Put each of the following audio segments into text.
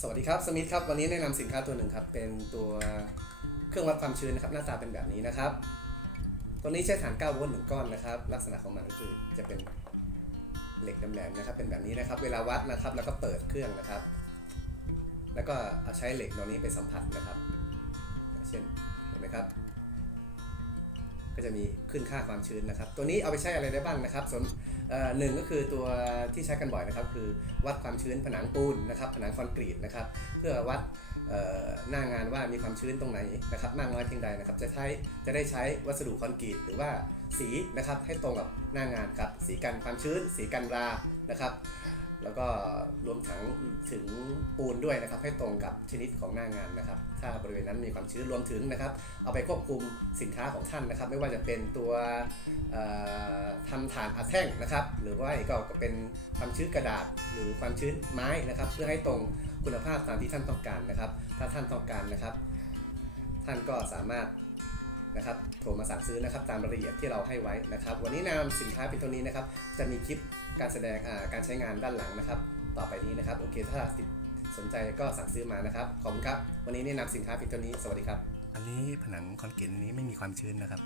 สวัสดีครับสมิธครับวันนี้แนะนำสินค้าตัวหนึ่งครับเป็นตัวเครื่องวัดความชื้นนะครับหน้าตาเป็นแบบนี้นะครับ ตัวนี้ใช้ฐาน9โวลต์หนึ่งก้อนนะครับ ลักษณะของมันก็คือจะเป็นเหล็กแหลมๆนะครับ เป็นแบบนี้นะครับ เวลาวัดนะครับ แล้วก็เปิดเครื่องนะครับ แล้วก็เอาใช้เหล็กตัวนี้ไปสัมผัสนะครับ เช่นเห็นไหมครับ ก็จะมีขึ้นค่าความชื้นนะครับ ตัวนี้เอาไปใช้อะไรได้บ้างนะครับส่วนหนึ่งก็คือตัวที่ใช้กันบ่อยนะครับ คือวัดความชื้นผนังปูนนะครับ ผนังคอนกรีตนะครับ เพื่อวัดหน้างานว่ามีความชื้นตรงไหนนะครับมากน้อยเพียงใดนะครับ จะใช้จะได้ใช้วัสดุคอนกรีตหรือว่าสีนะครับให้ตรงกับหน้างานครับสีกันความชื้น สีกันรานะครับ แล้วก็รวมถึงถึงปูนด้วยนะครับ ให้ตรงกับชนิดของหน้างานนะครับ ถ้าบริเวณนั้นมีความชื้นรวมถึงนะครับ เอาไปควบคุมสินค้าของท่านนะครับ ไม่ว่าจะเป็นตัวเอ่อทำฐานอัดแท่งนะครับ หรือว่าก็เป็นความชื้นกระดาษ หรือความชื้นไม้นะครับ เพื่อให้ตรงคุณภาพตามที่ท่านต้องการนะครับ ถ้าท่านต้องการนะครับ ท่านก็สามารถ นะครับโทรมาสั่งซื้อนะครับตามรายละเอียดที่เราให้ไว้นะครับ วันนี้นำสินค้าเป็นตัวนี้นะครับจะมีคลิปการแสดงการใช้งานด้านหลังนะครับ ต่อไปนี้นะครับโอเคถ้าติดสนใจก็สั่งซื้อมานะครับขอบคุณครับ วันนี้แนะนำสินค้าเพียงตัวนี้สวัสดีครับ อันนี้ผนังคอนกรีตนี้ไม่มีความชื้นนะครับ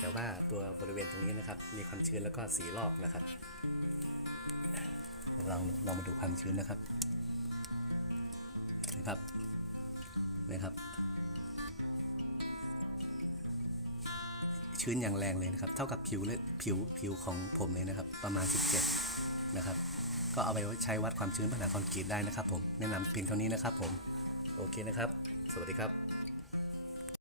แต่ว่าตัวบริเวณตรงนี้นะครับ มีความชื้นแล้วก็สีรอบนะครับลองลองมาดูความชื้นนะครับนะครับนะครับ ชื้นอย่างแรงเลยนะครับ เท่ากับผิวเลยผิวผิวของผมเลยนะครับ ประมาณ 17 นะครับ ก็เอาไปใช้วัดความชื้นผนังคอนกรีตได้นะครับผม แนะนำเพียงเท่านี้นะครับผม โอเคนะครับ สวัสดีครับ